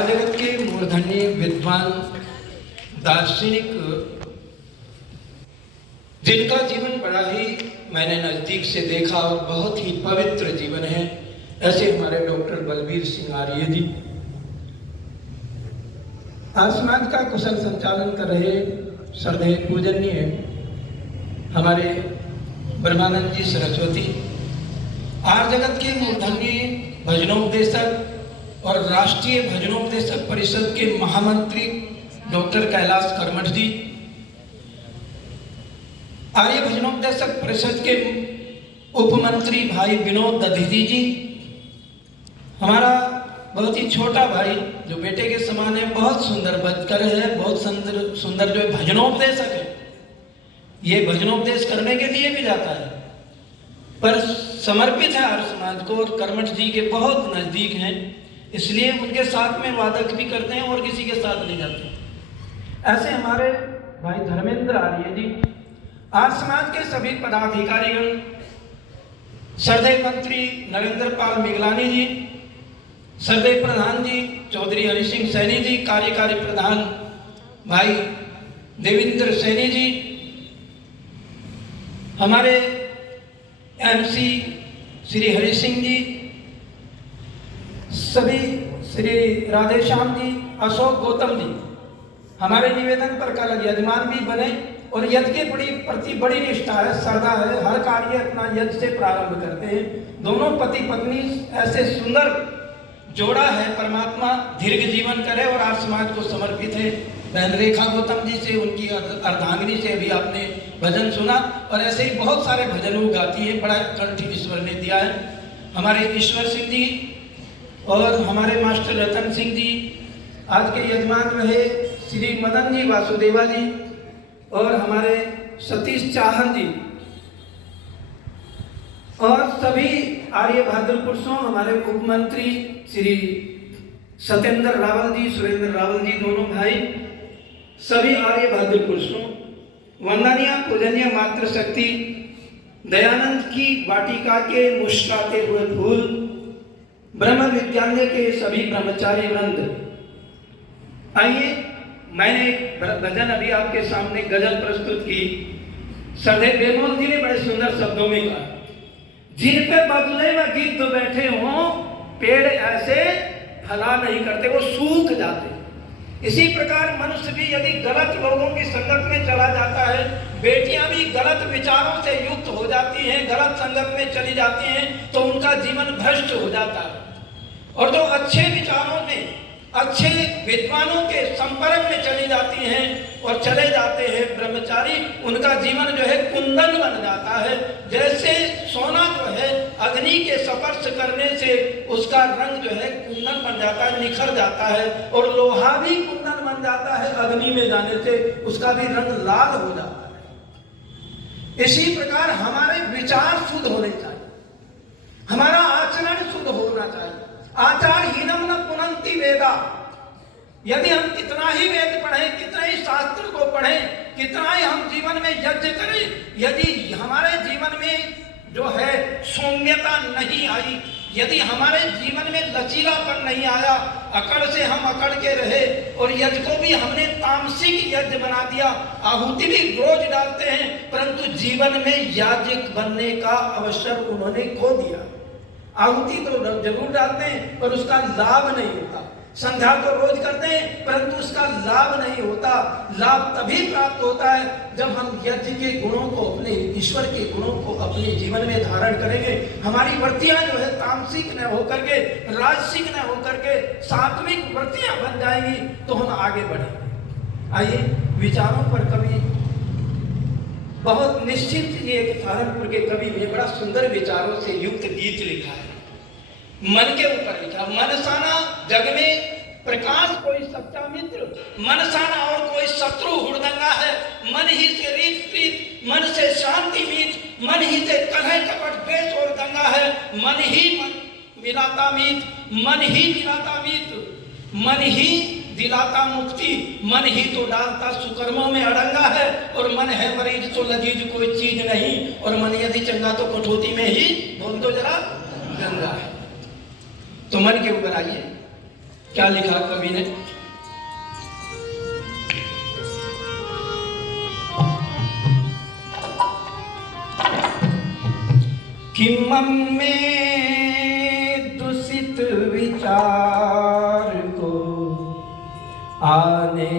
आर्य जगत के मूर्धन्य विद्वान दार्शनिक जिनका जीवन बड़ा ही मैंने नजदीक से देखा और बहुत ही पवित्र जीवन है, ऐसे हमारे डॉक्टर बलबीर सिंह आर्य जी आज समाज का कुशल संचालन कर रहे श्रद्धेय पूजनीय हमारे ब्रह्मानंद जी सरस्वती, आर्य जगत के मूर्धन्य भजनोपदेशक और राष्ट्रीय भजनोपदेशक परिषद के महामंत्री डॉक्टर कैलाश कर्मठ जी, आर्य भजनोपदेशक परिषद के उपमंत्री भाई विनोद दधीजी जी, हमारा बहुत ही छोटा भाई जो बेटे के समान है, बहुत सुंदर बजकर है, बहुत सुंदर जो भजनोपदेशक है, ये भजनोपदेश करने के लिए भी जाता है पर समर्पित है आर्य समाज को और कर्मठ जी के बहुत नजदीक हैं, इसलिए उनके साथ में वादक भी करते हैं और किसी के साथ नहीं जाते। ऐसे हमारे भाई धर्मेंद्र आर्य जी, आर्य समाज के सभी पदाधिकारीगण, श्रद्धेय मंत्री नरेंद्र पाल मिगलानी जी, श्रद्धेय प्रधान जी चौधरी हरि सिंह सैनी जी, कार्यकारी प्रधान भाई देवेंद्र सैनी जी, हमारे एमसी श्री हरि सिंह जी, सभी श्री राधेश्याम जी, अशोक गौतम जी, हमारे निवेदन पर कल यजमान भी बने और यज्ञ के प्रति बड़ी निष्ठा है, श्रद्धा है, हर कार्य अपना यज्ञ से प्रारंभ करते हैं। दोनों पति पत्नी ऐसे सुंदर जोड़ा है, परमात्मा दीर्घ जीवन करे और आज समाज को समर्पित है। बहन रेखा गौतम जी से, उनकी अर्धांगिनी से भी आपने भजन सुना और ऐसे ही बहुत सारे भजन वो गाती है, बड़ा कंठ ईश्वर ने दिया है। हमारे ईश्वर सिंह जी और हमारे मास्टर रतन सिंह जी, आज के यजमान रहे श्री मदन जी वासुदेवा जी और हमारे सतीश चाहर जी और सभी आर्य भाद्र पुरुषों, हमारे उपमंत्री श्री सत्येंद्र रावल जी, सुरेंद्र रावल जी, दोनों भाई, सभी आर्य भाद्र पुरुषों, वंदनीय पूजनीय मातृशक्ति दयानंद की वाटिका के मुस्कुराते हुए फूल, ब्रह्म विद्यालय के सभी ब्रह्मचारी वृंद, आइए मैंने एक भजन अभी आपके सामने गजल प्रस्तुत की। श्रद्धेय बेमोल जी ने बड़े सुंदर शब्दों में कहा, जिन पे बगले में गिद्ध बैठे हों, पेड़ ऐसे फला नहीं करते, वो सूख जाते। इसी प्रकार मनुष्य भी यदि गलत लोगों की संगत में चला जाता है, बेटियां भी गलत विचारों से युक्त हो जाती हैं, गलत संगत में चली जाती हैं, तो उनका जीवन भ्रष्ट हो जाता है। और जो अच्छे विचारों में, अच्छे विद्वानों के संपर्क में चली जाती हैं और चले जाते हैं ब्रह्मचारी, उनका जीवन जो है कुंदन बन जाता है। जैसे सोना जो है अग्नि के स्पर्श करने से उसका रंग जो है कुंदन बन जाता है, निखर जाता है, और लोहा भी कुंदन बन जाता है अग्नि में जाने से, उसका भी रंग लाल हो जाता है। इसी प्रकार हमारे विचार शुद्ध होने चाहिए, हमारा आचरण शुद्ध होना चाहिए। आचारहीनम न पुनन्ति वेदा, यदि हम कितना ही वेद पढ़ें, कितना ही शास्त्र को पढ़ें, कितना ही हम जीवन में यज्ञ करें, यदि हमारे जीवन में जो है सौम्यता नहीं आई, यदि हमारे जीवन में लचीलापन नहीं आया, अकड़ से हम अकड़ के रहे और यज्ञ को भी हमने तामसिक यज्ञ बना दिया, आहुति भी रोज डालते हैं, परंतु जीवन में याजक बनने का अवसर उन्होंने खो दिया। आहुति तो जरूर डालते हैं पर उसका लाभ नहीं होता, संध्या तो रोज करते हैं परंतु उसका लाभ नहीं होता। लाभ तभी प्राप्त होता है जब हम यज्ञ के गुणों को, अपने ईश्वर के गुणों को अपने जीवन में धारण करेंगे। हमारी वृत्तियां जो है तामसिक न होकर के, राजसिक न होकर के सात्विक वृत्तियां बन जाएंगी तो हम आगे बढ़ेंगे। आइए विचारों पर कवि बहुत निश्चित, ये सहारनपुर के कवि ने बड़ा सुंदर विचारों से युक्त गीत लिखा है, मन के ऊपर लिखा। मनसाना जग में प्रकाश कोई सच्चा मित्र, मनसाना और कोई शत्रु हुड़दंगा है। मन ही से रीत प्रीत, मन से शांति मीत, मन ही से कलह कपट द्वेष और दंगा है। मन ही मिलाता मीत, मन ही मिलाता मीत, मन ही दिलाता मुक्ति, मन ही तो डालता सुकर्मों में अड़ंगा है। और मन है मरीज तो लजीज कोई चीज नहीं, और मन यदि चंगा तो कठौती में ही बोल दो जरा गंगा है। तो मन के ऊपर आइए, क्या लिखा कवि ने? कि मन में दूषित विचार को आने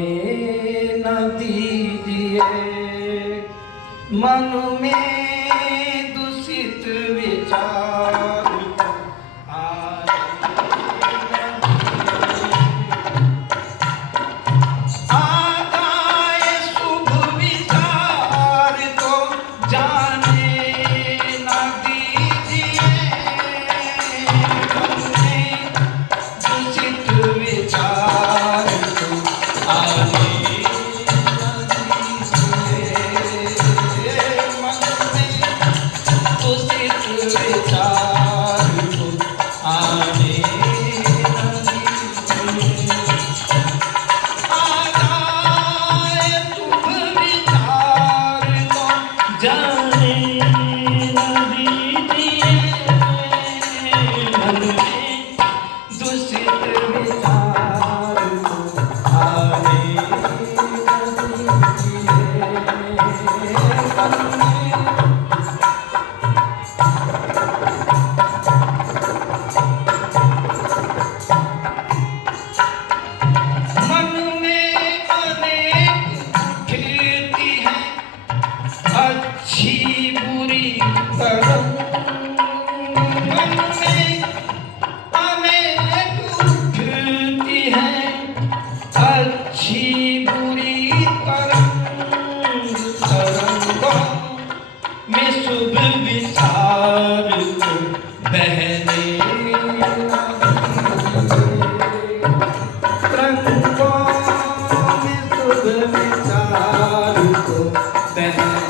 न दीजिए, मन में दूषित विचार को आने न दीजिए। आए शुभ विचार को जाने न दीजिए, मन में दूषित विचार को आने शुभ विचार को बहने रंगों में शुभ विचार को बहने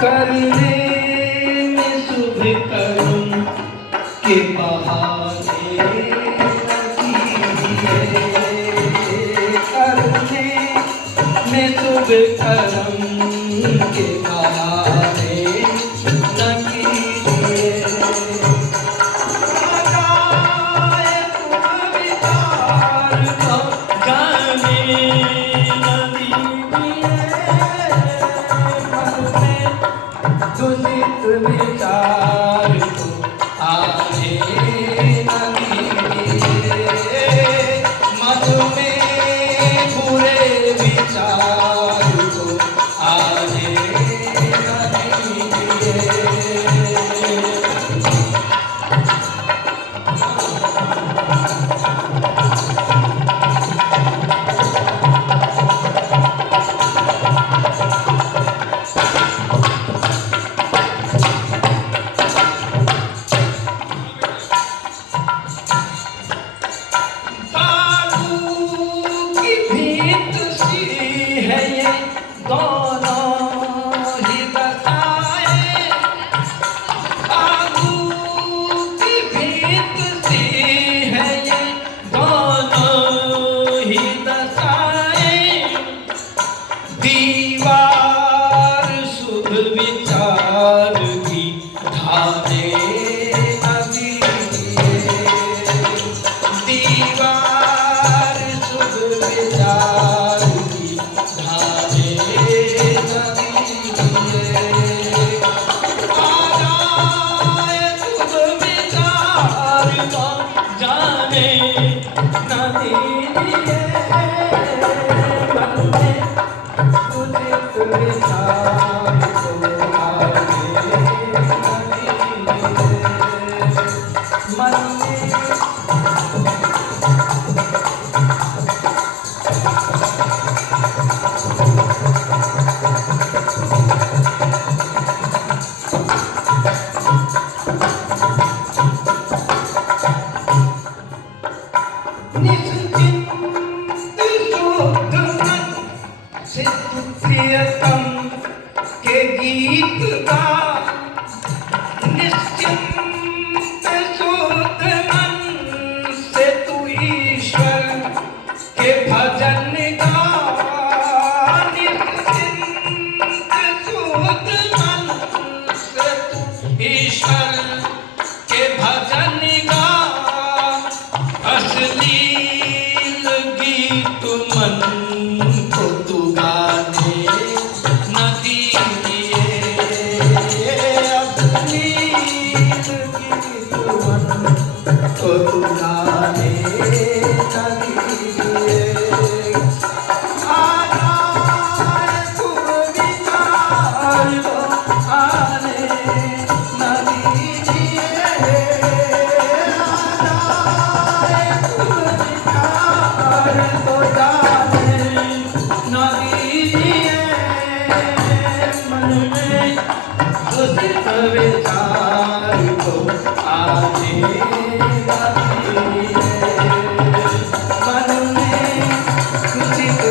करने में शुभ कर्म के बहाने करने में शुभ कर्म के बहाने न कीजिए। विचार को जाने न दीजिए, दूषित विचार को आने न दीजिए, मन में बुरे विचार को आने न दीजिए। दीवार शुभ विचार की ढाने न दीजिए, दीवार शुभ विचार की ढाने न दीजिए। आए शुभ विचार को जाने निश्चिंत शुद्ध मन से तू ईश्वर के भजन गा। निश्चिंत शुद्ध मन से तू ईश्वर के भजन गा। अश्लील गीत मन को तू गाने न दीजिए। अश्लील गीत मन को तू गाने न दीजिए। आने सुविचार को आने न दीजिए। विचार को आने मन में उचित विचार को आने मन में उचित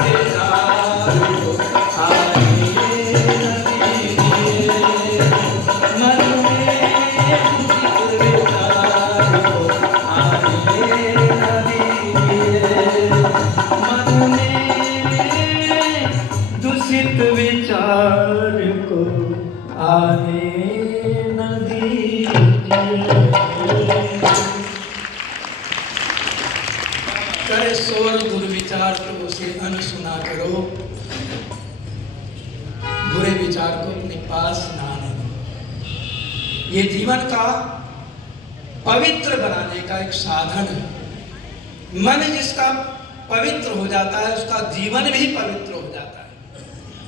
विचार को आने मन में उचित विचार को आने दूषित विचार को आने न दीजिए। करे शोर दुर्विचार तो उसे अनसुना करो। बुरे विचार को अपने पास ना आने दो। ये जीवन का पवित्र बनाने का एक साधन है। मन जिसका पवित्र हो जाता है उसका जीवन भी पवित्र हो जाता है,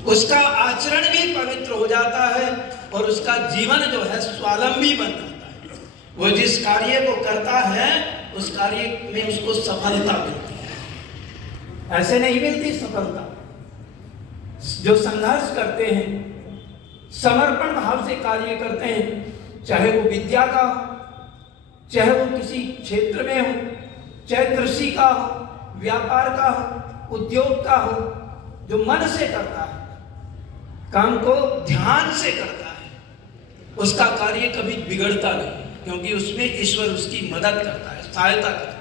उसका आचरण भी पवित्र हो जाता है और उसका जीवन जो है स्वावलंबी बन जाता है। वो जिस कार्य को करता है उस कार्य में उसको सफलता मिलती है। ऐसे नहीं मिलती सफलता। जो संघर्ष करते हैं, समर्पण भाव से कार्य करते हैं, चाहे वो विद्या का हो, चाहे वो किसी क्षेत्र में हो, चाहे कृषि का हो, व्यापार का हो, उद्योग का हो, जो मन से करता है, काम को ध्यान से करता है, उसका कार्य कभी बिगड़ता नहीं, क्योंकि उसमें ईश्वर उसकी मदद करता है, सहायता करता है।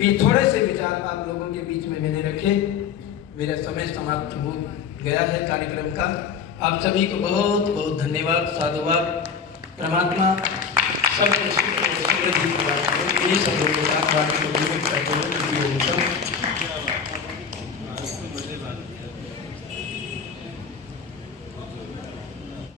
ये थोड़े से विचार आप लोगों के बीच में मैंने रखे। मेरा समय समाप्त हो गया है कार्यक्रम का। आप सभी को बहुत बहुत धन्यवाद, साधुवाद। परमात्मा सबको सब लोगों का